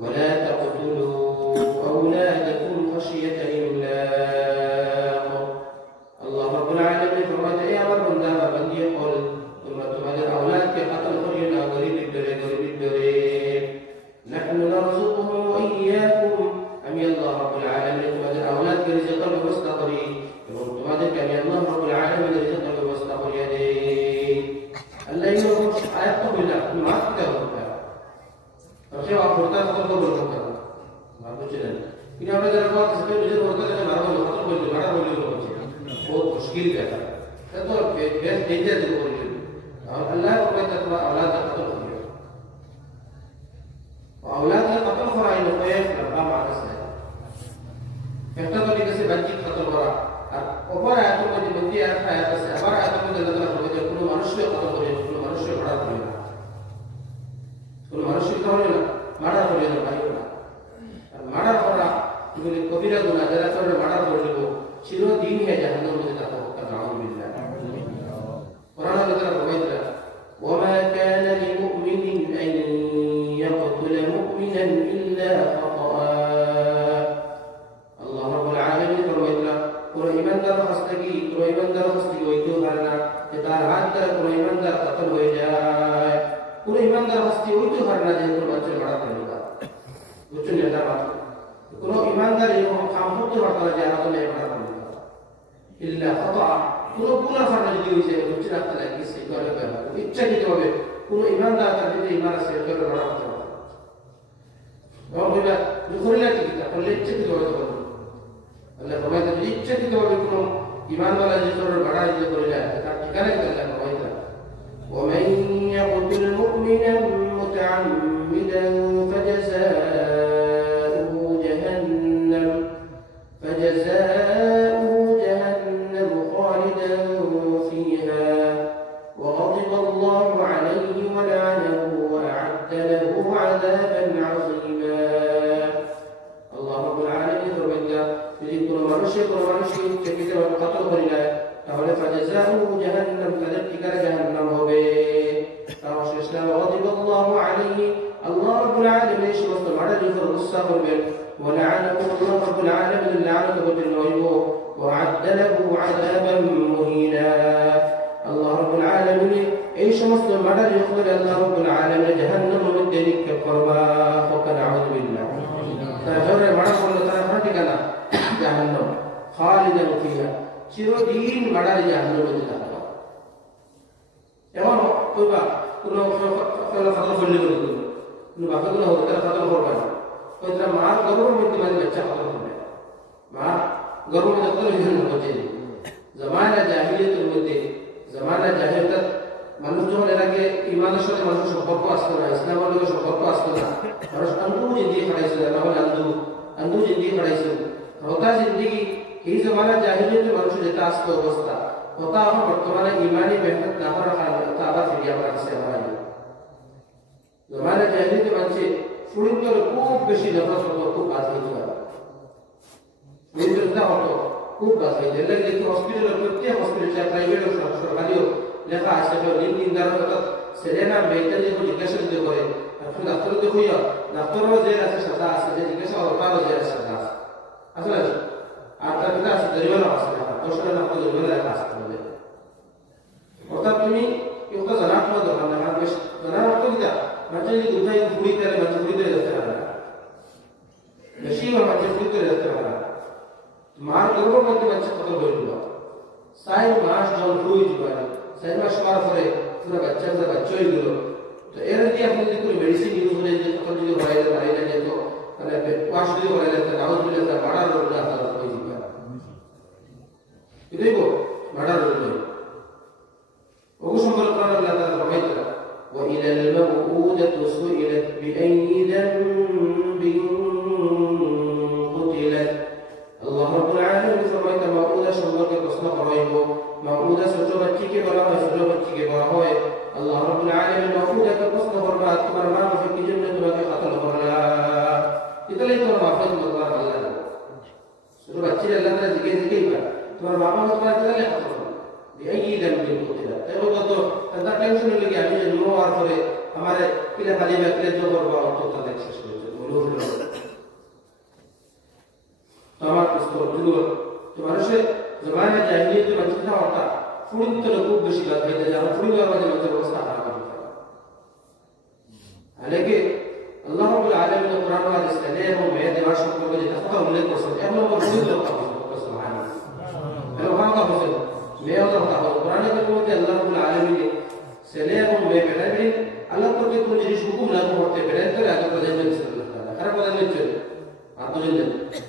ولا تقتلوا أولادكم خشية إملاق الله رب العالمين فرماتے ہیں اور بندہ بندی قول تمہارے اولاد کے قتل کریے نہ غریب ڈرے نحن نرزقهم وإياكم أم الله رب العالمين تمہارے اولاد کے رزق میں مستقری تمہارے کہ اللہ رب العالمين رزق میں مستقری دے اللہ یہ آیت کو بلا معاف کیا ہوتا ہے اور سے آپ ہوتا ہے ختم کو بولنا کرنا آپ کو چلیں کہ ہم نے جب بات اس پہ مجھے ہوتا ہے ہمارا وہ ختم بول بڑا بول बहुत मुश्किल रहता है तो बेस्ट डेंजर जो बोल रहे और अल्लाह को कहता है औलाद का कत्ल हो गया औलाद का कत्ल हो रहा है लोग ये लंबा मार्ग है कहता तो नहीं कैसे बच्ची कत्ल हो रहा ऊपर आया तो मुझे बंदी आया था से हमारा आया तो मुझे लगा था कि कोई मनुष्य कत्ल हो रहा है कोई मनुष्य बड़ा हो रहा है कोई मनुष्य का हो रहा है मारा हो रहा है भाई मारा हो रहा है कबीरा गुनाह जरा तो मारा हो रहा है शिरो दीन है जहन्नम में जाता होगा नाउज़ बिल्लाह कुरान की तरफ फरमाता वमा कान लिमुमिन अन यक़तुल मुमिनन इल्ला खता अल्लाह रब्बुल आलमीन फरमाता कोई ईमानदार हस्तगी वही तो हरना इतार हाथ कर कोई ईमानदार कत्ल हो जाए कोई ईमानदार हस्ती वही तो हरना जिनको बच्चे बड़ा करेगा कुछ नहीं था बात कोई ईमानदार ये काम होते वक्त जाना तो नहीं बड़ा إلا خطأ كنا فرنا جديد ويسير وجرا تلاقي سيكون لك إتشكي توبه كنا إيمان ده تبدي إيمان سيكون لك رأى توبه وقولا يقول لك كذا قل لي إتشكي توبه توبه الله فرما تبدي إتشكي توبه كنا إيمان ولا جسور البراء يقول لك كذا كذا الله فرما ومن يقتل مؤمنا متعمدا فجزاؤه وغضب الله عليه ولعنه وأعد له عذابا عظيما الله رب العالمين فرماتا يريد كل مرشي كبير والقتل لله تعالى فجزاؤه جهنم فذلك جهنم هو تعالى الإسلام وغضب الله عليه الله رب العالمين ايش مصدر على الفرد الصابر ولعنه الله رب العالمين اللعنة والجنوب وأعد له عذابا مهينا الله رب العالمين ايش مصدر مدر يخبر الله رب العالمين جهنم من ذلك قربا فقد اعوذ بالله فجر مدر كل طرف هتكنا جهنم خالدا فيها চির দিন মডার জাহান্নামে যেতে হবে এমন কইবা কোন ফাতল করলে কোন বাকি কোন হত্যা ফাতল করবে না কইতা মার গর্ভের মধ্যে মানে বাচ্চা ফাতল করবে মার গর্ভের মধ্যে তো হিজন হচ্ছে জামানা জাহিলিয়াতের মধ্যে জামানা জাহিলিয়াত মানুষ যখন এর আগে ইমানের সাথে মানুষের সম্পর্ক আসতো না ইসলামের লগে সম্পর্ক আসতো না মানুষ আন্দু জিন্দেগি খাড়াইছিল না হলে আন্দু জিন্দেগি খাড়াইছিল হতা জিন্দেগি এই জামানা জাহিলিয়াতে মানুষের যেটা আসতো অবস্থা হতা আমার বর্তমানে ইমানি মেহনত না করার কারণে তা আবার ফিরিয়ে আমার কাছে আমার জামানা জাহিলিয়াতে মানুষের ফুড়িন্তর খুব বেশি নফরত হতো খুব কাজ হইতো ফুড়িন্তরটা হতো খুব কাজ হইতো এর লাগে হসপিটালের প্রত্যেক হসপিটাল প্রাইভেট ও সরকারিও লেখা আছে যে দিনদারের কথা সেরেনা মেয়েটা যে জিজ্ঞাসা দিতে করে আপনি ডাক্তার দেখুইয়া ডাক্তারও যে আছে সাদা আছে যে জিজ্ঞাসা ওরকারও যে আছে সাদা আসলে আর তার ভিতরে আছে দরিবারও আছে দশটা না করে দরিবারের লেখা আছে বলে অর্থাৎ তুমি কি কথা জানা তোমার দরকার না বেশ জানা তো দিতা মানে যদি দুধাই ফুড়ি করে মানে ফুড়ি করে যেতে পারে বেশি মানে ফুড়ি করে যেতে পারে মার গর্ভের মধ্যে বাচ্চা কত হইল 6 মাস যখন ফুড়ি দিবা 6 মাস পর পরে পুরো বাচ্চা হয়ে গেল তো এর দিয়ে আপনি যদি কোনো মেডিসিন ইউজ করে যে তখন যদি বাইরে যেত তাহলে ওয়াশ দিয়ে বাইরে যেত নাউজ দিলে তার বড় রোগ আসা হয়ে যাবে এটাই গো বড় রোগ وقسم بالقرآن الله تعالى رميتها وإلى الموءودة سئلت بأي ذنب قتلت الله رب العالمين فرميت موءودة شمك قصنا قريبه موءودة سجو بچی کے بڑا ہے سجو بچی کے بڑا ہوئے اللہ رب العالمین موءودة کا قصنا فرمات تمہر ماں في جنة تمہر قتل فرلا اتلے تمہر معافیت مطلع اللہ سجو بچی اللہ تعالی ذکر پر تمہر ماں تمہر اتلے قتل بأي ذنب قتلت এরকম তো তার টেনশন লাগে আমি যে নো আর পরে আমারে কিলা খালি ব্যাকলে জবর বা তো তাদের শেষ হয়ে যাবে দৌড় তোমার কষ্ট দুলো তোমার সে জমানে জাহিলিয়ত মজলিসা হতা ফুড়িন তো খুব বেশি লাভ হইতে যায় ফুড়িন আমাদের মধ্যে অবস্থা খারাপ হয়ে যায় আলেকে আল্লাহ রাব্বুল আলামিন কোরআন ওয়া হাদিসে এবং মেয়ে দেওয়ার সম্পর্কে যেটা কথা উল্লেখ করেছেন এমন ফুড়িন লোক কথা সুবহানাল্লাহ এরকম কথা বলেন মেয়ে কথা কোরআনের মধ্যে আল্লাহ রাব্বুল আলামিন ছেলে এবং মেয়ে বেটাবেন আল্লাহ প্রতি কোনো জিনিস হুকুম লাগু করতে বেড়াই করে আগে প্রধান সাল্লাল্লাহু তাআলা খারাপ প্রধান নিচ্ছেন আত্মজন্য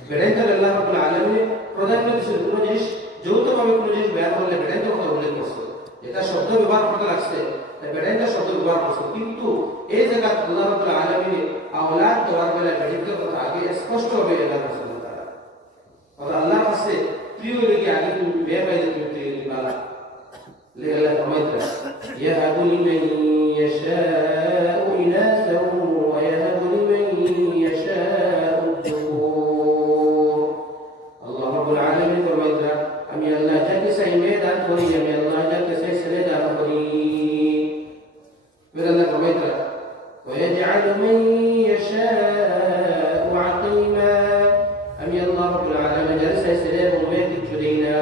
বেড়াই করে আল্লাহ রাব্বুল আলামিন প্রধান নিচ্ছেন কোনো জিনিস যৌথভাবে কোনো জিনিস ব্যয় করলে বেড়াই তো কথা উল্লেখ করছে এটা শব্দ ব্যবহার করতে লাগছে তাই বেড়াইটা শব্দ ব্যবহার করছে কিন্তু এই জায়গা আল্লাহ রাব্বুল আলামিন আওলাদ দেওয়ার বেলা বেড়াইতে কথা আগে স্পষ্টভাবে আল্লাহ সাল্লাল্লাহু তাআলা আর আল্লাহ কাছে প্রিয় লেগে আগে তুমি ব্যয় পাইলে তুমি প্রিয় বালা لله فرميت يهب لمن يشاء إناثا ويهب لمن يشاء الذكور الله رب العالمين فرميت أم يلا جاك سيميدا فري أم يلا جاك سيسردا فري لله فرميت ويجعل من يشاء عقيما أم يلا رب العالمين جلس سيسردا وميت الجدينا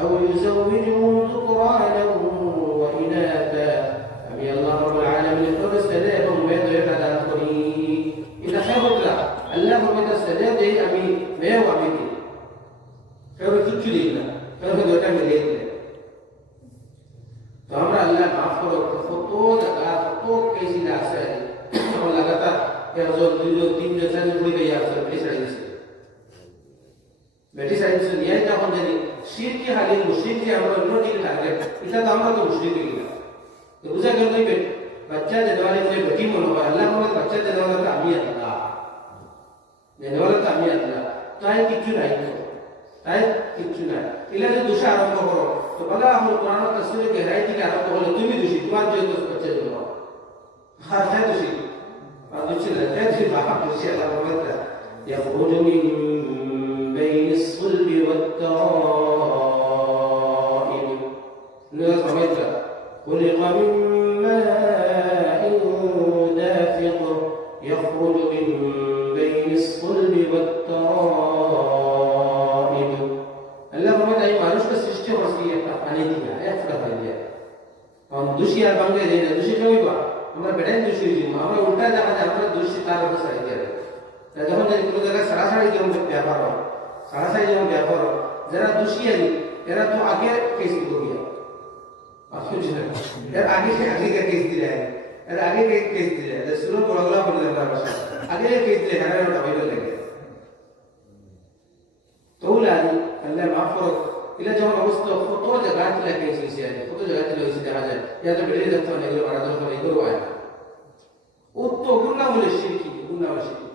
أو يزوجهم ذكرانا وإناثا أم الله رب العالمين يقول السلام وماذا يفعل آخرين إذا خيرت له الله من السلام دي أمي ما هو أمي خير تجلينا خير دوتا مليئة فأمر الله معفر خطوط خطوط كيسي لأسائل ولا قطع يغزل دلو تيم جسان يقول بي يغزل بلي سعيدس بلي سعيدس نيائي تاقون جدي শিরকি হালি মুশরিকি আমরা অন্যদিকে টার্গেট এটা তো আমরা তো মুশরিকি কিনা তো বুঝা গেল এই বাচ্চা দেওয়ালে কোই বেটি মনে হয় আল্লাহ আমাদের বাচ্চা দেওয়ালে তো আমি আল্লাহ দেওয়ালে তো আমি আল্লাহ তাই কিছু নাই তাই কিছু নাই ইলা যে দোষ আরম্ভ করো তো বলা আমরা কোরআন তাফসীরে গহরাই থেকে আরম্ভ হলো তুমি দোষী তোমার জন্য বাচ্চা জন্য হ্যাঁ হ্যাঁ দোষী আর দোষী না হ্যাঁ দোষী বাবা দোষী আল্লাহ বলতে يخرج من بين الصلب والترائب خلق من ماء دافق يخرج من بين الصلب والترائب اللهم أي مانوش كسرشتي ورسية أني دينا أفضل هذه हम दूसरी यार बंगे देने दूसरी क्यों ही बात हमारा बेटा दूसरी जी हमारा उल्टा जाना है हमारा दूसरी तार को सही कर जब हम जब कोई जगह सरासरी जो व्यापार हो सरासरी जो व्यापार हो जरा दूसरी है जरा तो आगे केस हो गया आप कुछ नहीं यार आगे का केस दिया है यार आगे का केस दिया है शुरू कोलगला बोल रहा है आगे का केस दिया है ना उठाई तो लगे तो लाजी अल्लाह माफ करो इला जब अवस्था फोटो जगह चला के इसी से फोटो जगह चला इसी जगह जाए या तो बेटे दत्त ने ये बड़ा तो नहीं करो आया वो तो गुना बोले शिरकी गुना वाला शिरकी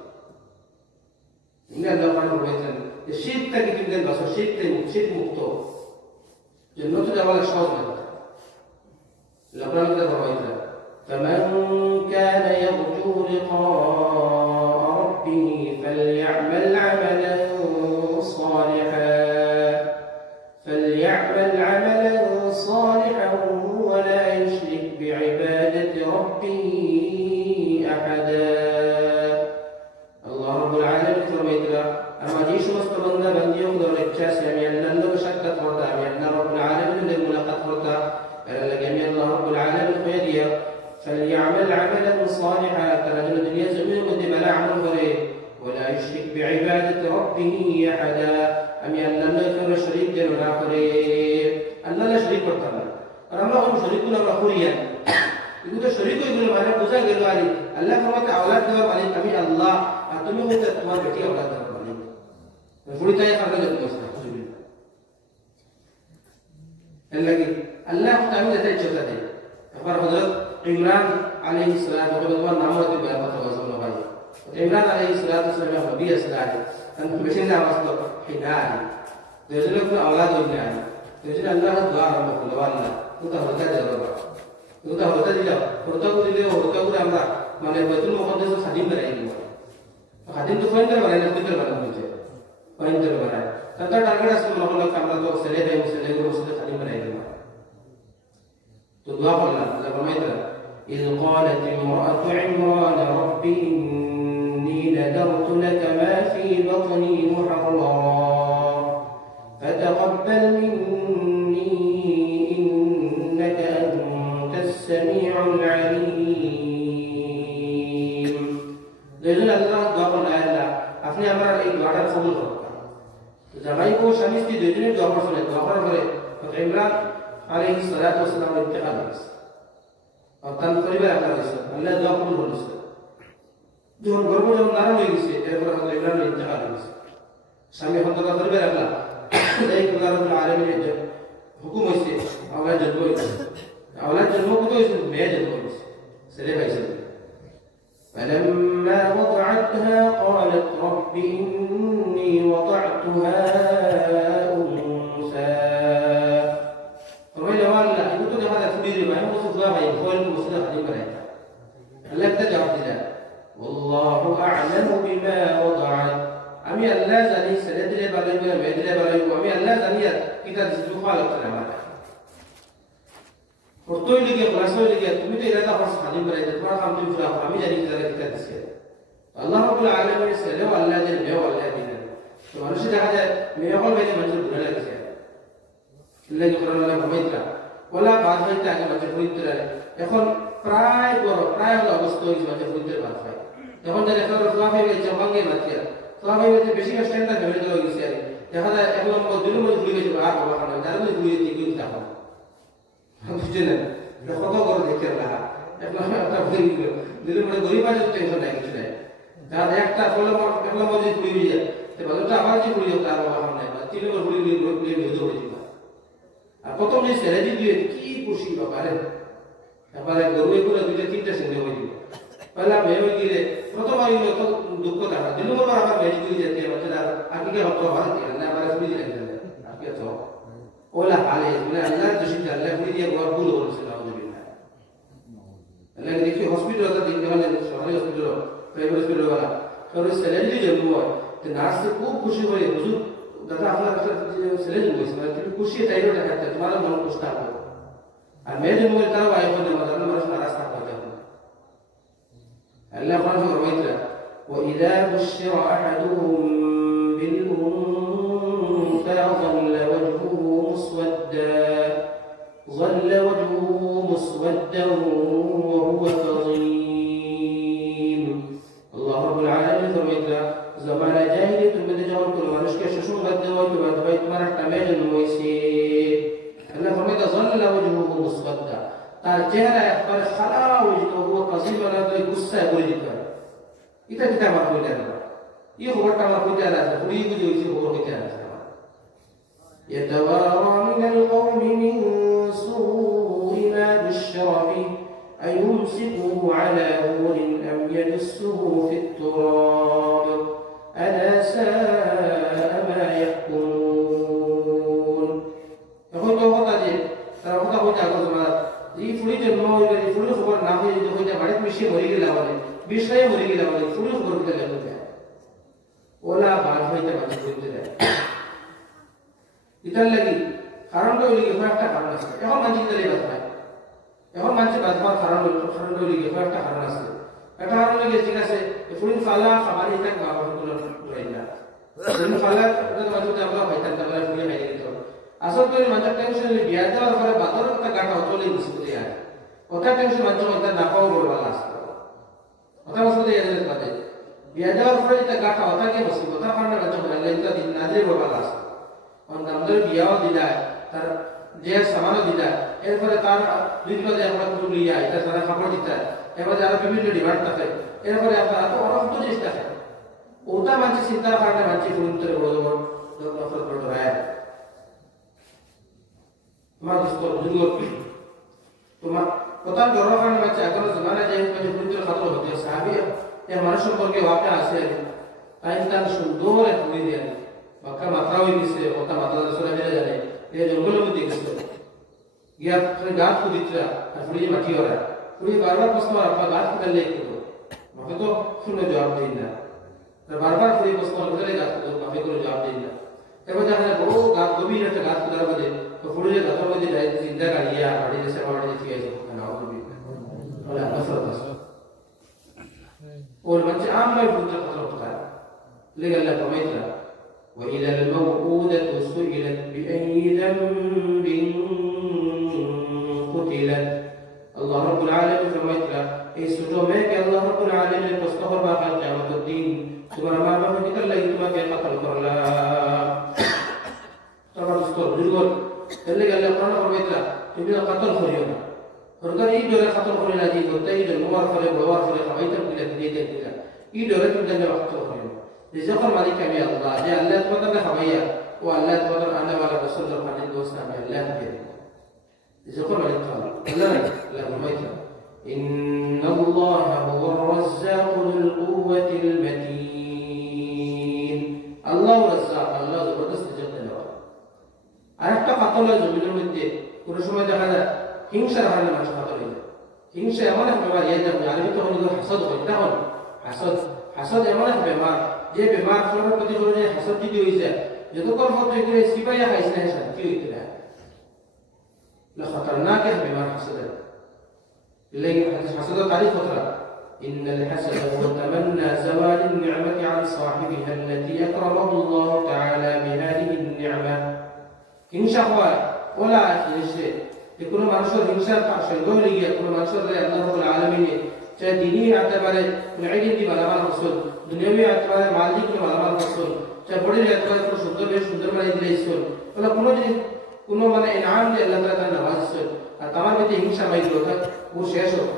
इन्हें अल्लाह पाक ने बोला ये शिरक तक की दिन बस शिरक मुक्त हो जन्नत तो जवाल शौक है लबरान का फरमाया فمن كان يرجو لقاء ربه فليعمل عملا صالحا ولا يشرك بعبادة ربه أحدا الله رب العالمين فرميتنا أما جيش مستبنى بندي يقدر الكاس يمين لنه بشكة فردا يمين رب العالمين للملاقات فردا فلا جميع الله رب العالمين خيريا فليعمل عملا صالحا ترجل الدنيا زمين قد بلا عمل فريه ولا يشرك بعبادة ربه أحدا أم يلنا يكون شريك جنونا فريه الله لا شريك করতাম আর আমরা কোন শরীকুল আমরা করিয়া কিন্তু তো শরীক এগুলো মানে বোঝা গেল আর আল্লাহ তোমাকে আওলাদ দেওয়ার মালিক আমি আল্লাহ আর তুমি হচ্ছে তোমার বেটি আওলাদ দেওয়ার মালিক ফুরিতায় আমরা যত বসনা আল্লাহ তাআলা যেটা ইচ্ছা দেয় আবার হযরত ইমরান আলাইহিস সালাম ওর নামতে বয়ান কথা বলছিল ভাই ইমরান আলাইহিস সালাম নবী আসলাম তখন বেশি নাম আসলো হিদায় যেগুলো কোনো আওলাদ হইনা jadi Allah doa orang berdoa Allah kita harus ada doa kita harus ada dia kita আমরা মানে বাইতুল মুকাদ্দাস খাদিম বানাই দিব খাদিম তো ফাইন্ডার বানাই না ফিল্টার বানাই দিতে ফাইন্ডার বানাই তার টার্গেট আছে মহল্লা আমরা তো ছেলে দেই ছেলে গুলো সাথে খাদিম বানাই দিব তো দোয়া করলাম আল্লাহ ফরমাইতা إذ قالت امرأة عمران رب لك ما في بطني محررا فتقبل مني إنك أنت السميع العليم. دليل الله دعوة لا إله अपने हमारा एक वाटर कबूल करता है। जमाई को शमीस की दुनिया में दुआ सुने दुआ करे तो इमरान अलैहिस्सलातु वस्सलाम ने इंतकाल किया और तन परिवार आकर इसे अल्लाह दुआ कबूल हो इसे जो हम गर्भ जब नाराज हो गए थे तेरे पर हम इमरान ने इंतकाल किया शामी हम तो परिवार आकर एक गुजारत आलमी ने जब हुक्म से औलाद जन्म को तो इसे मैं जन्म इसे सरे भाई से فلما وضعتها قالت رب إني وضعتها أنثى فرمي والله إن كنت هذا تدير ما هو صدق ما يقول المصدق دي مريتا لك تجاوب ذلك والله أعلم بما وضعت أمي الله زني سندري بالي ما مدري بالي أمي الله زني كذا تسلو خالق تنامه और तो ही लगे क्लास में लगे तुम्हें तो इरादा बस खाली में रहते तुम्हारा काम तुम पूरा हमें जाने की तरह कितना दिसे अल्लाह रब्बुल आलमीन से ले अल्लाह ने मैं अल्लाह दिन तो मनुष्य देखा जाए मैं और मैंने मंजूर बुला लगे से अल्लाह के कुरान में फरमाइता वाला बात है कि आगे बच्चे कोई तरह এখন প্রায় হলো অবস্থা হয়েছে বছর বুঝতে পারছে যখন দেখা গেল সোয়াফে গেছে ভাঙে মাতিয়া সোয়াফে গেছে বেশি স্ট্যান্ডার্ড ভেবে দেওয়া গেছে দেখা যায় এক নম্বর দুই নম্বর ভুলে গেছে আর বাবা খানা যারা ভুলে গেছে কি দেখো বুঝছেন না কত বড় দেখে রাখা এখন একটা ভুলে গেল দিলের মধ্যে গরিব আছে টেনশন নাই কিছু নাই যারা একটা ফলে একলা মধ্যে ভুলে যায় তো বাজারটা আবার যে ভুলে যাও তার বাবা খানা না তিন নম্বর ভুলে ভুলে হয়ে যাবে আর প্রথম যে স্যালারি দিয়ে কি খুশি বাবা রে তারপরে গরুয়ে পুরো দুইটা তিনটা সঙ্গে হয়ে যাবে পয়লা মেয়ে হয়ে গেলে প্রথম আগে তো দুঃখ দেখা দিন নম্বর আবার মেডিকেল যেতে হচ্ছে আগে কি হতো ভালো কি না আবার শুনি যায় আগে তো ওলা হালে মানে আল্লাহ দোষী আল্লাহ পুরি দিয়ে বড় ভুল হচ্ছে নাউজুবিল্লাহ আল্লাহ দেখি হসপিটাল তা দিন গেলে সরকারি হসপিটাল প্রাইভেট হসপিটাল वाला তো স্যালারি জন্য হয় তো নার্স খুব খুশি হয়ে হুজুর দাদা আপনার কাছে স্যালারি হয়েছে মানে তুমি খুশি তাইরো টাকা তোমার মন খুশি থাকবে আর মেয়ে জন্য তারাও আয় বলে মাদার মানুষ রাস্তা পাবে আল্লাহ কোরআন ফরমাইতা وإذا بشر أحدهم بالأنثى ظل وجهه مسودا وهو كظيم الله رب العالمين فرمائتا زمان جاهلية من جوان كل মানুষ কে শোষণ করতে হয় তো ভাই তোমার টামে জন্য হইছে আল্লাহ ফরমাইতা ظل وجهه مسودا তার চেহারা একবার খাড়া হয়ে যেত ও কাজিম বানা তো গুসা করে দিত এটা কিটা আমার কইতা না এই খবরটা আমার কইতা আছে পুরি বুঝি হইছে খবর কইতা আছে يتوارى من القوم من سوء ما بشر به أيمسكه على هون أم يدسه في التراب ألا ساء ما يحكمون يقول له هذا ترى هذا هو جاكو زمان ये फुली जन्म हो गई फुली खबर ना हो जो हो जा बड़े मिशी मरी गेला वाले विषय मरी गेला वाले फुली खबर के लगे ओला बात होइते बात होइते ইতার লাগি কারণটা হইলে কি একটা কারণ আছে এখন মানুষ ইতালে বাদ পায় এখন মানুষ বাদ পাওয়ার কারণটা হইলে কি একটা কারণ আছে একটা কারণ লাগে ঠিক আছে ফুলিন ফালা খাবার এটা বাবা গুলো লই না ফুলিন ফালা এটা বাজুতে আমরা হইতাম তাহলে ফুলি খাই দিত আসল তো মানুষ টেনশন নিয়ে বিয়া দেওয়ার পরে বাতর একটা গাটা অতলে দিতে যায় ওটা টেনশন মানুষ হইতা না পাও বড় আছে ওটা বসতে যায় বাদে বিয়া দেওয়ার পরে এটা গাটা ওটাকে বসি ওটা কারণে মানুষ আল্লাহ এটা দিন না দিয়ে বড় আছে আমাদের বিয়াও দিলা তার যে সামানও দিলা এরপরে তার বিভিন্ন যে আমরা কিছু লিয়া এটা তারা খাবার দিতা এরপরে আরো বিভিন্ন ডিমান্ড থাকে এরপরে আপনার অনেক তো জিনিস থাকে ওটা মানুষ চিন্তার কারণে মানুষ গুরুত্বের বড় নফল করে রায় তোমার দোস্ত বুঝলো তোমার কথা দরকার কারণে মানুষ এখন জমানা যায় মানুষ গুরুত্বের খাতর হতে সাহাবী এ মানুষ সম্পর্কে ওয়াকা আছে তাই তার সুন্দর এক করে দিয়ে maka matrawi bisa kota matrawi sudah ada jadi dia jungkul lebih tinggi dia tergat kuditra afuri mati orang furi barbar pasma apa gat kita lek itu maka tu sudah jawab dia dan barbar furi pasma kita lek itu maka itu jawab dia tapi jangan baru gat gobi nanti gat kita bade तो फुड़ी gat bade jadi जिंदा करिया बड़ी जैसे बड़ी जैसी है नाव गोbi oleh nafas और बच्चे आम में बुद्ध खतरा होता है لقال الله فرميتها وإذا الموءودة سئلت بأي ذنب قتلت الله رب العالمين فرميتها سجومك الله رب العالمين تستغفر باقي قيامة الدين سبحان ما بك الله يتمك قتل كرلا طبعا استور دلول اللي قال الله قرآن فرميتها تبين قتل خريونا فرقان يدور قتل خريونا دي قلت الموار خلي بوار خلي خميتها بلا تديد كذا يدور تبين قتل خريونا لذكر مالك يا الله يا الله تبارك خمية والله تبارك أنا ولا رسول الله عن دوسنا يا الله كذا لذكر مالك الله لا خميتها إن الله هو الرزاق ذو القوة المتين الله رزاق الله زبردست جدا أنا قتل زميل مدة كل شو ما دخل হিংসা হারলে মানুষ খাতর হয়ে যায় হিংসা এমন এক বেমার আমি তখন হাসদ হয় তখন হাসদ এমন এক বেমার যে বেমার সবার প্রতি যে হাসদ যদি হয়ে যায় যতক্ষণ ফটো করে সিপাইয়া খাইছে না শান্তি হইতে না খতরনাক এক বেমার হাসদ لكن حسد تعريف خطرة إن الحسد هو تمنى زوال النعمة عن صاحبها التي أكرمه الله تعالى بهذه النعمة إن شاء الله ولا شيء يكون منشور إنسان عشان قولي يكون منشور الله رب العالمين ديني اعتباره معين دي ملامال رسول دنيوي اعتباره مالك دي ملامال رسول بڑے اعتباره کو সুন্দর মানে দিলে রসুল ولا কোনো মানে ইনাম দিয়ে আল্লাহ তাআলা নওয়াজ রসুল আর তোমার মধ্যে হিংসা মাইল কথা ও শেষ হোক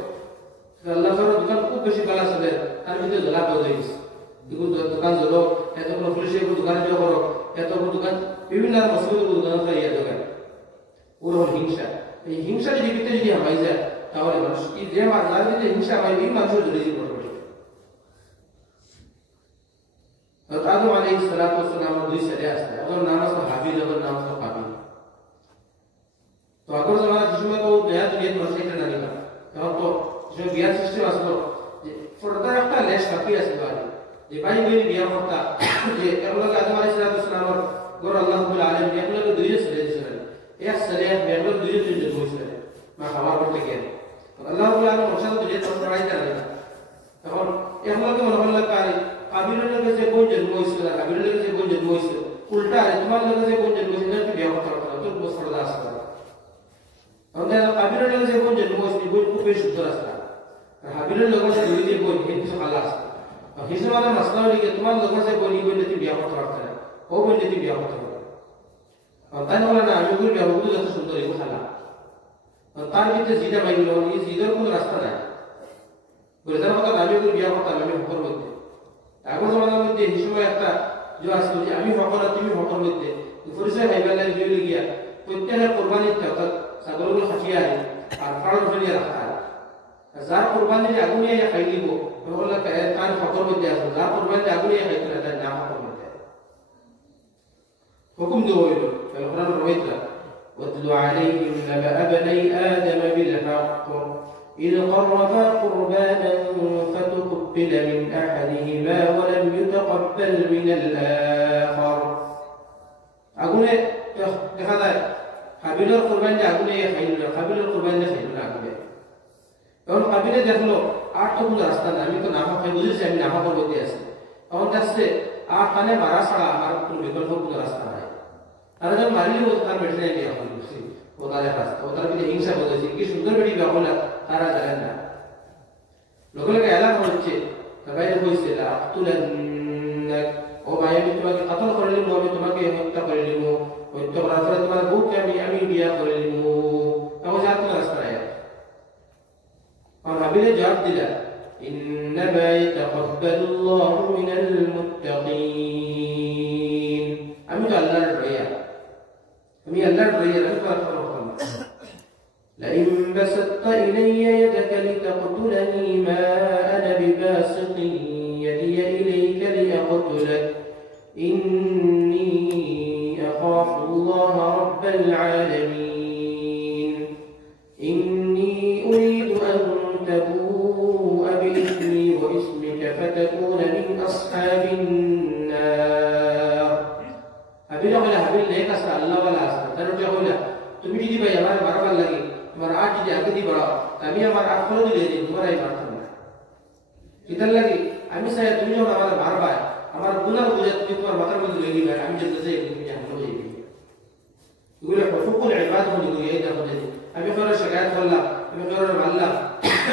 আল্লাহ তাআলা দোকান খুব বেশি গালা চলে তার মধ্যে জ্বলা বন্ধ হয়ে গেছে দোকান জ্বলো এত কোনো পুলিশের দোকানে যাও করো এত দোকান বিভিন্ন মসজিদের দোকান খাইয়া দোকান পুরো হিংসা এই হিংসা যদি ভিতরে যদি হামাই যায় তাহলে মানুষ কি যে যার ভিতরে হিংসা হয় এই মানুষের জড়িয়ে জীবন পড়ে আদম আলাইহিস সালাতু ওয়াস সালাম দুই ছেলে আছে ওর নাম আছে হাবিল ওর নাম আছে কাবিল তো আগের জমানা যে সময় তো বিয়া দুনিয়া মানুষ এটা না নিবা তখন তো যে বিয়া সিস্টেম আসলো যে ছোটটা একটা লেশ বাকি আছে বাড়ি যে ভাই বই বিয়া করতা যে এগুলোকে আদম আলাইহিস সালাতু ওয়াস সালাম গর আল্লাহ রাব্বুল আলামিন এগুলোকে দুই ছেলে দিয়েছিলেন এক ছেলে বেগুলো দুই হয়েছিল মা খাবার করতে গিয়ে আল্লাহ রাব্বুল আলামিন ওর সাথে দুই তো লড়াই করে না তখন এগুলোকে মনে হলো কাবিলের লোকে যে কোন জন্ম হয়েছিল কাবিলের লোকে যে কোন জন্ম হয়েছিল উল্টা তোমার লোকে যে কোন জন্ম হয়েছিল তুমি বিয়া করতে পারতো তো বস পড়া আসতো আমাদের কাবিলের লোকে যে কোন জন্ম হয়েছিল বই খুব বেশি শুদ্ধ রাস্তা আর হাবিলের লোকে যে দুই যে বই কিছু আল্লাহ আসতো আর হিসাব মানে মাসলা হলো যে তোমার লোকে যে বই তুমি বিয়া করতে পারতো না ও বই তুমি বিয়া করতে পারতো আর তাই বলে না আমি বই বিয়া করতে যত সুন্দর এই খালা তার ভিতরে জিদা বাইল এই জিদার কোনো রাস্তা নাই বলে তার কথা আমি বই বিয়া করতাম আমি হকর মধ্যে আগের জমানার মধ্যে এই সময় একটা যে আসলো যে আমি হকর আর তুমি হকর মধ্যে পরিচয় ভাইবার লাগে জুড়ে গিয়া প্রত্যেকের কোরবানিতে অর্থাৎ ছাগলগুলো খাটিয়ে আর ফাড়ন ফেলিয়ে রাখা যার কোরবানি আগুনিয়ে খাই দিব তার হকর মধ্যে আসলো যার কোরবানি আগুনিয়ে খাইতো না তার নাম হকর মধ্যে হুকুম দেওয়া হইল কোরআন রয়েছে واتل عليهم نبأ بني آدم بالحق إذ قربا قربانا فتقبل من أحدهما ولم يتقبل من الآخر أقول هذا قبيل القربان أقول يا خير قبيل القربان خير أقول কারণ কাবিলে দেখলো আর তো কোনো রাস্তা নাই আমি তো নাফা খাই বুঝেছি আমি নাফা করবো দিয়ে আসি তখন দেখছে আর কানে মারা ছাড়া আর কোনো বিকল্প কোনো রাস্তা নাই তারা যখন মারিলে ও তার বেটে নেই বিয়া করল বুঝছি ও তাদের রাস্তা ও তার ভিতরে হিংসা বলেছে কি সুন্দর বেটি বিয়া করলে তারা জানেন না লোকে লোকে এলান হচ্ছে বাইরে হয়েছে ও ভাই আমি তোমাকে কাতল করে নিব আমি তোমাকে হত্যা করে নিব হত্যা করার পরে তোমার বউকে আমি বিয়া করে নিব তখন যার কোনো রাস্তা নাই আর হাবিলে জবাব দিলা ইন্নামা ইয়াতাকাব্বালুল্লাহু মিনাল মুত্তাকিন আমি তো আল্লাহর রাইয়া আমি আল্লাহর রাইয়া আমি তো আল্লাহর হুকুম لئن بسطت إلي يدك لتقتلني ما أنا بباسط يدي إليك لأقتلك إني أخاف الله رب العالمين إني أريد أن تبوء بإثمي وإثمك فتكون من أصحاب النار أبي لك هبل لك أسأل الله ولا أسأل ترجع ولا তুমি যদি ভাই আমার মারবার লাগে তোমার আট যদি আগে দিয়ে বাড়াও আমি আমার আট ফলো দিলে তোমার এই মারতাম না কিতার লাগে আমি চাই তুমি যখন আমার মারবা আমার গুনাহ বুঝে তুমি তোমার মাথার মধ্যে লইলি ভাই আমি যেতে চাই তুমি জাহান্নামে যাইবে এগুলো হুকুকুল ইবাদ হয়ে গিয়ে এই দেখো যদি আমি ফেরো শিকায়ত করলাম আমি ফেরো মারলাম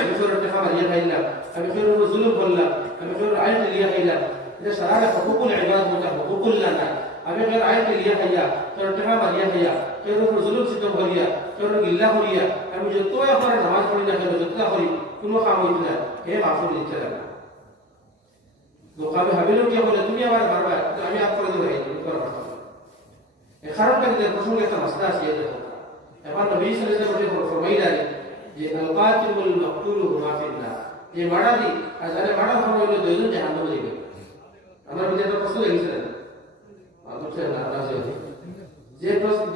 আমি ফেরো টাকা মারিয়া খাইলাম আমি ফেরো জুলুম করলাম আমি ফেরো আইন লিয়া খাইলাম এটা সারা হুকুকুল ইবাদ হতা হুকুকুল না আমি ফেরো আইন লিয়া খাইয়া ফেরো টাকা মারিয়া খাইয়া ফেরো জুলুম সিদ্ধ করিয়া ফেরো গিল্লা করিয়া আমি যত এখন নামাজ পড়ি না কেন যত করি কোনো কাম হইত না হে মাফুল দিতে লাগে দোকানে ভাবিলো কি বলে তুমি আবার বারবা আমি আপ করে দেব এই করবা এই কারণটা যে প্রসঙ্গে একটা মাসলা আছে দেখো এবার নবী সাল্লাল্লাহু আলাইহি ওয়াসাল্লাম ফরমাইলেন যে আল কাতিলুল মাকতুল হুমা ফিল্লাহ যে মারাদি আর যারা মারা হলো দুইজন জাহান্নামে যাবে আমার মধ্যে একটা প্রশ্ন লেগেছে না আদর্শ না রাজি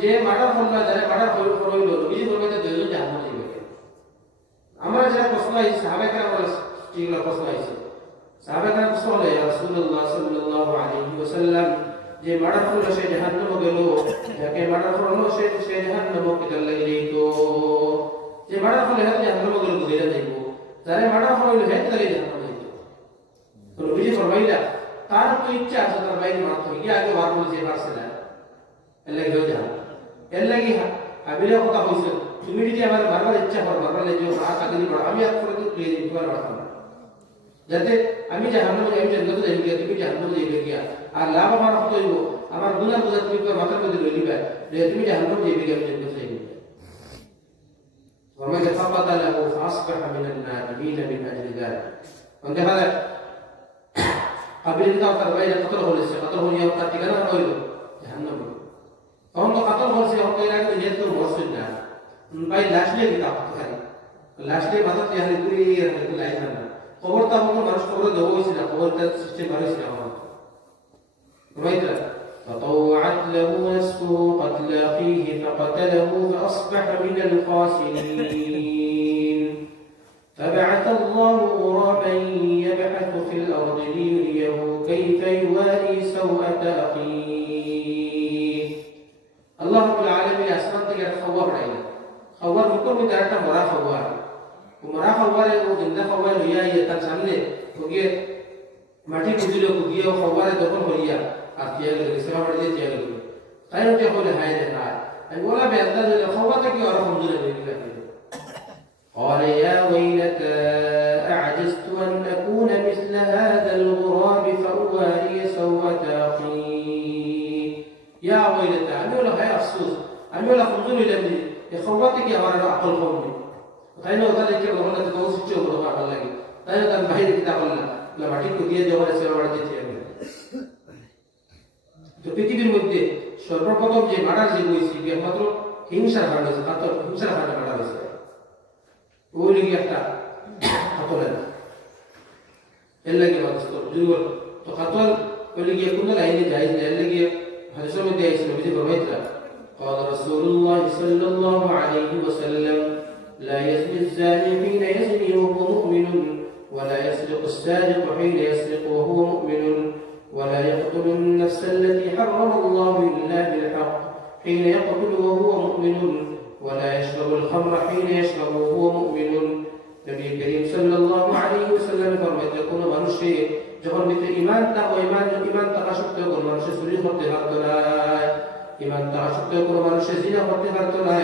যে মারা হলো যারা মারা হলো নবী ফরমাইলেন দুইজন জাহান্নামে যাবে আমরা যারা প্রশ্ন এই সাহাবায়ে কেরাম যেগুলো প্রশ্ন আছে সাহাবায়ে কেরাম প্রশ্ন হলো ইয়া রাসূলুল্লাহ সাল্লাল্লাহু আলাইহি ওয়াসাল্লাম যে মারা হলো সে জাহান্নামে গেল যাকে মারা হলো সে জাহান্নামে কেটে যাইতো যে মারা হলো হে জাহান্নামে গেল বুঝাইয়া যাইবো যারে মারা হলো হে তারে জাহান্নামে যাইতো তো নবীজি ফরমাইলা তার তো ইচ্ছা আছে তার বাইরে মারতে হবে আগে বার বলে যে পারছে না এলাকি হয়ে যাবে এলাকি আবিরা কথা হইছে তুমি যদি আমার বারবার ইচ্ছা করো বারবার যে রাত আগে দিবা আমি আর করে দিই দিতে পারবো না যাতে আমি জাহান্নামে যাই জান্নাতে যাই গিয়া তুমি জাহান্নামে যাইবে গিয়া আর লাভ আমার কত হইব আমার গুনাহ বুঝা তুমি মাথার মধ্যে লই দিবা যে তুমি জাহান্নামে যাইবে গিয়া জান্নাতে যাইবে ومن فقد له فاصبح من النادمين من اجل ذلك وانت هذا قبل ان تعطى بين قتله لسه قتله يوم تاتينا هو جهنم فهم قتل هو سي هو الى ان يدخل مرسلنا باي লাশলে কি তা করে লাশলে মাথা কি হালি পুরি এরকম লাইন না খবরটা মতো মানুষ খবর দেওয়া হইছে না খবরটা সিস্টেম বানাইছে না রইতা فطوعت له نفسه قتل أخيه فقتله فأصبح من الخاسرين فبعث الله غرابا يبحث في الأرض ليريه كيف يواري سوءة أخيه الله رب العالمين أسمان تجد خوار عليه خوار بكل من دارتا مرا خوار ومرا خوار وجندا خوار هيا يتسنى وجيه মাটি বুঝিল কুগিয়ে খবরে দখল হইয়া আর তিয়া গেল সেবা করে দিয়ে তিয়া গেল তাই ওটা বলে হায় রে না আমি বলা বেদা দিলে খবরটা কি আর হুজুরে দিবি قال يا ويلتى أعجزت أن أكون مثل هذا الغراب فأواري سوءة أخي يا ويلتى أنا ولا هاي أفسوس أنا ولا خمزور لمن يخواتك يا مرة أقل قومي তাই না ওটা দেখে বলা তো দোষ হচ্ছে বড় ভালো লাগে তাই না তার বাইরে কিতা বললা la মাটি কুদিয়ে দেওয়া সেবা করে দিতে হবে তো পৃথিবীর মধ্যে সর্বপ্রথম যে মার্ডার যে হয়েছে একমাত্র হিংসার কারণে হয়েছে তার তো হিংসার কারণে মার্ডার হয়েছে ওই লিগে একটা কাতল এর লাগে দুর্বল তো কাতল ওই লিগে কোন লাইনে যায় এর লিগে হাদিসের মধ্যে আছে নবীজি ফরমাইতা قال رسول الله صلى الله عليه وسلم لا يزني الزاني حين يزني وهو مؤمن ولا يسرق السارق حين يسرق وهو مؤمن ولا يقتل النفس التي حرم الله إلا بالحق حين يقتل وهو مؤمن ولا يشرب الخمر حين يشرب وهو مؤمن نبي الكريم صلى الله عليه وسلم فرمت يكون মানুষে যখন ভিতরে ঈমান তা ও ঈমান তাকাসুক্ত কোন মানুষে চুরি করতে পারতো না ঈমান তাকাসুক্ত কোন মানুষে জিনা করতে পারতো না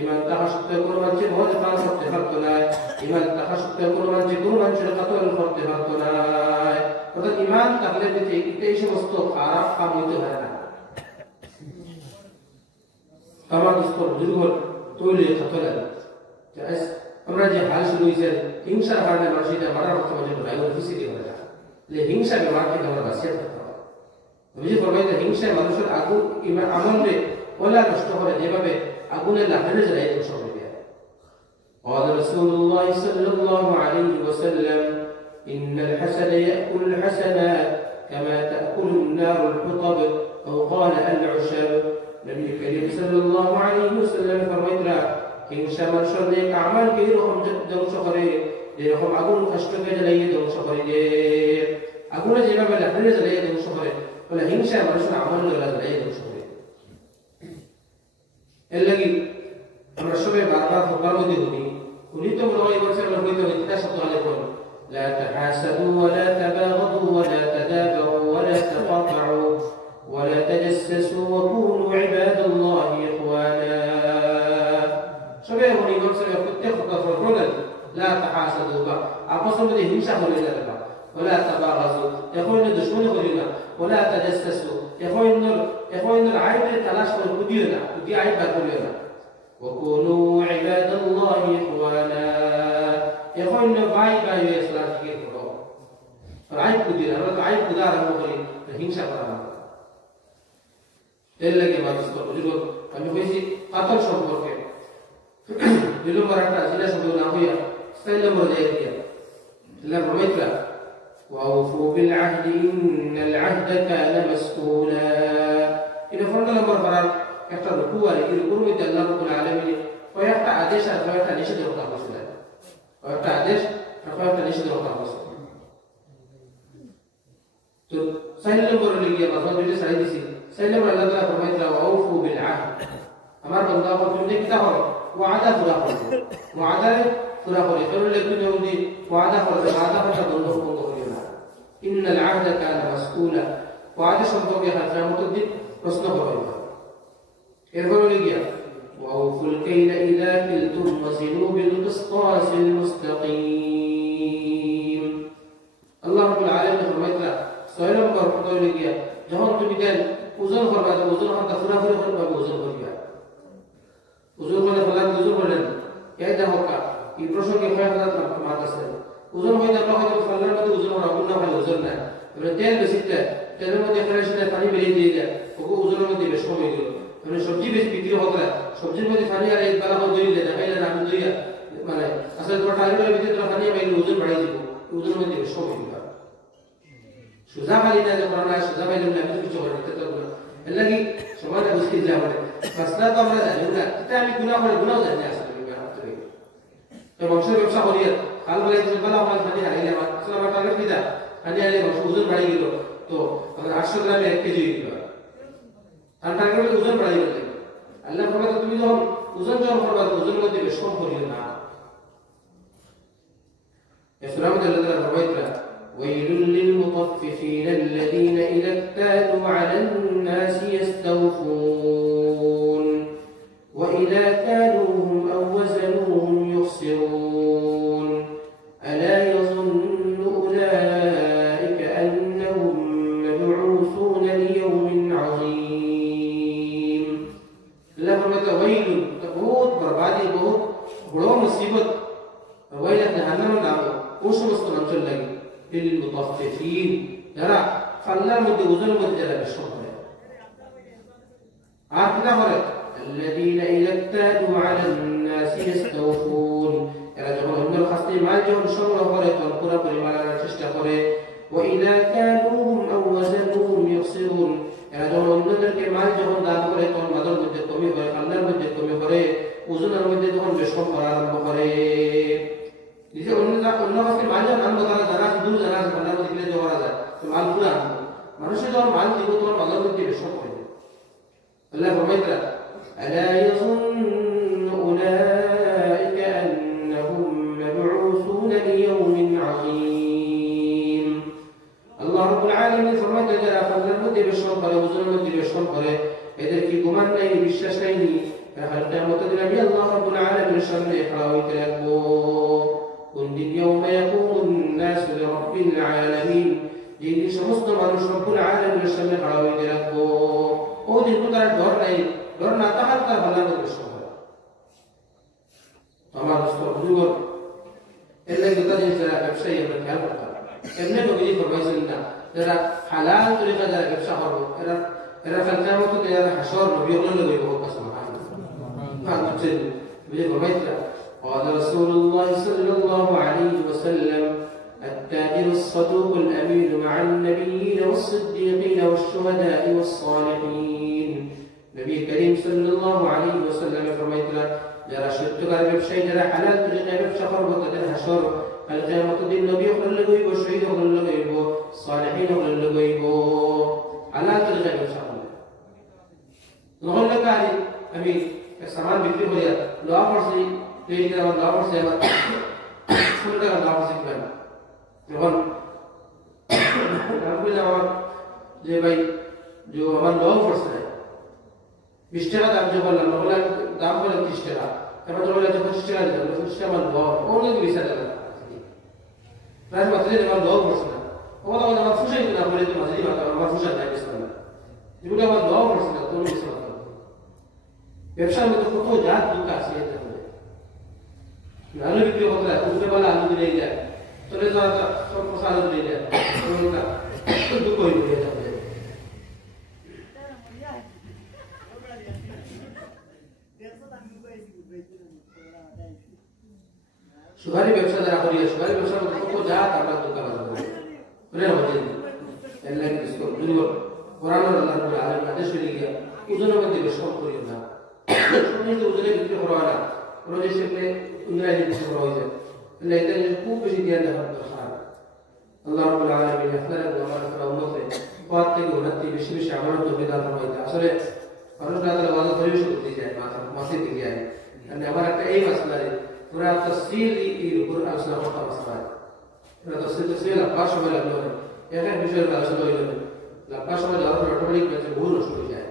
ঈমান তাকাসুক্ত কোন মানুষে মদ পান করতে পারতো না ঈমান তাকাসুক্ত কোন মানুষের কতল করতে পারতো না অর্থাৎ ঈমান তাহলে দিতে এই সমস্ত খারাপ কাম হইতে পারে না আমার দোস্ত দুর্বল তৈরি কতল আমরা যে হাল শুরু হয়েছে হিংসার কারণে মানুষ এটা মারার কথা বলে ড্রাইভার খুশি দিয়ে হয় না হিংসা ব্যবহার থেকে আমরা বাঁচিয়ে থাকতে হবে বুঝি বলবেন হিংসায় মানুষের আগুন আনন্দে ওলা নষ্ট করে যেভাবে আগুনের লাগানো জ্বালাই ধ্বংস করে দেয় قال رسول الله صلى الله عليه وسلم إن الحسن يأكل الحسنات كما تأكل النار الحطب أو قال العشب نبي الكريم صلى الله عليه وسلم فرميتنا হিংসা মানুষের নেক আমাল কে এরকম ধ্বংস করে যেরকম আগুন কষ্টকে জ্বালিয়ে ধ্বংস করে যে আগুনে যেভাবে লাকড়ি জ্বালিয়ে ধ্বংস করে বলে হিংসা মানুষের আমল জ্বালিয়ে ধ্বংস করে এর লাগি আমরা সবাই বারবার ফোকার মধ্যে উনি তো মনে হয় বলছেন আমরা হইতে হইতে তার সাথে আলে পড়ুন لا تحاسدوا ولا تباغضوا ولا تدابروا ولا হিংসা করে না ولا تباغضوا এখন দুশমনি করিও না ولا تجسسوا এখন আইব তালাশ করে খুঁজিও না খুঁজি আইব বার করিও না وكونوا عباد الله اخوانا এখন ভাই ভাই ইসলাম কি করো আর আইব খুঁজি না আমরা আইব খুঁজা আরম্ভ করি হিংসা করা না এর লাগে মানুষ তো বুঝলো আমি কইছি কাতল সম্পর্কে দিল মারাটা জিলা সম্পর্কে না হইয়া সাইলে মরে যায় لا رميتلا وأوفوا بالعهد إن العهد كان مسؤولا إذا فرنا لما فرار يحتاج قوة إذا قرمت الله رب العالمين ويحتاج عديش ويحتاج نشد رقم مسؤولا ويحتاج عديش ويحتاج نشد رقم مسؤولا تو سهل لما رلقيا مصاد بيجي سعيد سي سهل لما الله تعالى رميتلا وأوفوا بالعهد أمر الله قلت لك تهر وعدا فراق وعدا فراق يقول لك يهودي وعدا فضل إن العهد كان مسؤولا وعدا شرطه يا خاتم متدين رسله الله يقول لك وأوفوا الكيل إذا كلتم وزنوا بالقسطاس المستقيم الله رب العالمين فرمائتنا سؤالهم يقول لك جهان تبدال وزن فرمائت وزن حتى فرافر فرمائت وزن فرمائت وزن فرمائت وزن فرمائت كيدا هكا এই প্রসঙ্গে ফয়সালাত মাত আছে ওজন হইলে আমরা হয়তো ফাল্লার মধ্যে ওজন করা অন্য হয় ওজন না মানে তেল বেশিটা তেলের মধ্যে ফ্রেশনে পানি বেরিয়ে দিয়ে দেয় ওকে ওজনের মধ্যে বেশ কমে গেল মানে সবজি বেশি বিক্রি হতো না সবজির মধ্যে পানি আর এক বালা করে দিলে দেখাইলে না আমি দইয়া মানে আসলে তোমার টাইমের ভিতরে তোরা পানি বাইরে ওজন বাড়াই দিব ওজনের মধ্যে বেশ কমে গেল সুজা খালি না যে করোনা সুজা খাইলে না আমি কিছু করে দিতে তো এর লাগি সমাজে মুশকিল যা আমাদের মাসলা তো আমরা জানি না এটা আমি গুনাহ করে গুনাহ জানি আসলে বংশের ব্যবসা করি কাল বলে বলা আমার মানে হারিয়ে আমার আসলে আমার টার্গেট কি দা আমি আরে বংশ ওজন বাড়িয়ে গেল তো আমার 800 গ্রামে 1 কেজি হয়ে গেল আর টার্গেট ওজন বাড়িয়ে গেল আল্লাহ বলে তুমি যখন ওজন যখন করবা ওজনের মধ্যে বেশ কম করিও না ইসলাম আল্লাহ ফরমাইতা ওয়াইলুল লিল মুতাফফিফিন الذين إذا اكتالوا على الناس يستوفون وإذا كالوهم أو وزنوهم يخسرون ألا يظن أولئك أنهم مبعوثون ليوم عظيم لهم ويل تقول بربادي बहुत बड़ो मुसीबत वही जहन्नम नाम उस मुस्तनम चल लगी للمطففين जरा फल्लार मध्य उजन मध्य जरा विश्व है आप क्या हो रहे الذين إذا اكتالوا على الناس يستوفون এরা যখন অন্যের কাছ থেকে মাল যখন সংগ্রহ করে তখন পুরো পরিমাণ আনার চেষ্টা করে وإذا كالوهم أو وزنوهم يخسرون এরা যখন অন্যদেরকে মাল যখন দান করে তখন মালের মধ্যে কমি করে ফাল্লার মধ্যে কমি করে ওজনের মধ্যে যখন বেশম করা আরম্ভ করে নিজে অন্য কাছ থেকে মাল যখন আনবো তারা জানা দূর জানা ফাল্লার মধ্যে দিলে জমা যায় তো মাল পুরো আনবো মানুষের যখন মাল দিব তখন মালের মধ্যে বেশম করে আল্লাহ ফরমাইতা ألا يظن أولئك أنهم مبعوثون ليوم عظيم الله رب العالمين فرمت جرى فضل مدي بشرم قرى وزن مدي بشرم قرى إذا في قمان نيني بالشاش نيني فهل قامت النبي الله رب العالمين الشرم إحراوي تلقبو كن يوم يقوم الناس لرب العالمين جيدي شمسنا ونش رب العالمين الشرم إحراوي تلقبو ودي قدرة دور نيني ধর না তাহার তার ভালো প্রশ্ন করে আমার বুজুর্গ এর লাগে দুটো জিনিস যারা ব্যবসায়ী আমরা খেয়াল করতে হবে এমনি নবী ফরমাইছেন না যারা হালাল তরিকা যারা ব্যবসা করবো এরা কালকের মতো যারা হাসর নবী হলেন নবী বহু কসম হ্যাঁ বুঝছেন বুঝে ফরমাইছেন قال رسول الله صلى الله عليه وسلم التاجر الصدوق الأمين مع النبيين والصديقين والشهداء والصالحين নবী করিম সাল্লাল্লাহু আলাইহি ওয়াসাল্লাম ফরমাইলেন যারা সত্যকার ব্যবসায়ী যারা হালাল তরিকায় ব্যবসা করবে তাদের হাসর কাল কিয়ামতের দিন নবী হল গইব শহীদ হল গইব সালেহিন হল গইব হালাল তরিকায় ব্যবসা করবে নহলে কারি আমি সামান বিক্রি করিয়া লওয়া পড়ছি এই যে আমার লওয়া পড়ছে আমার 100 টাকা লওয়া পড়ছে কিনা যখন আমি বললাম যে ভাই যে আমার লওয়া পড়ছে 20 টাকা দাম যে বললাম বলে দাম বলে 30 টাকা তারপর বলে যে 25 টাকা দিলাম 25 টাকা আমার লওয়া অনেক বেশি টাকা প্রায় মাঝে আমার দোয়া করছে না আমার ফুসাই না বলে তো মাঝে আমার ফুসা নাই ইসলাম যেগুলো আমার দোয়া করছে না তোর ইসলাম ব্যবসার মধ্যে কত জাত দুঃখ আছে এতে করে আলু বিক্রি করতে হয় উঠে বলে আলু দিলে যায় চলে যাওয়া সব পয়সা আলু দিলে যায় দুঃখ হয়ে পড়ে যাবে সুগারি ব্যবসা যারা করি সুগারি ব্যবসার মধ্যে কত জাত আমরা দোকান আছে ওরে হচ্ছে এল্লাই ডিসকো দুনিয়া কোরআন আল্লাহ রাব্বুল আলামিন আদেশ করে গিয়া ওজনের মধ্যে বেশ কম করিও না সমস্ত ওজনে বিক্রি করা হয় না কোনো যে সেখানে ইংরেজি বিক্রি করা হয়েছে তাহলে এটা খুব বেশি ধ্যান দেওয়ার দরকার আল্লাহ রাব্বুল আলামিন আপনারা আমার উম্মতে পথ থেকে উন্নতি বেশি বেশি আমার তৌফিক দান করতে আসলে মানুষ তাদের ওয়াদা পরিবেশ করতে যায় মাসে দিকে যায় কারণ আমার একটা এই মাসলা পুরা তফসিল উপর আলোচনা করতে মাসলা পুরা তফসিল লম্বা সময় লাগলো এক এক বিষয়ের আলোচনা হইল লম্বা সময় যাওয়ার পর অটোমেটিক ভুল নষ্ট হয়ে যায়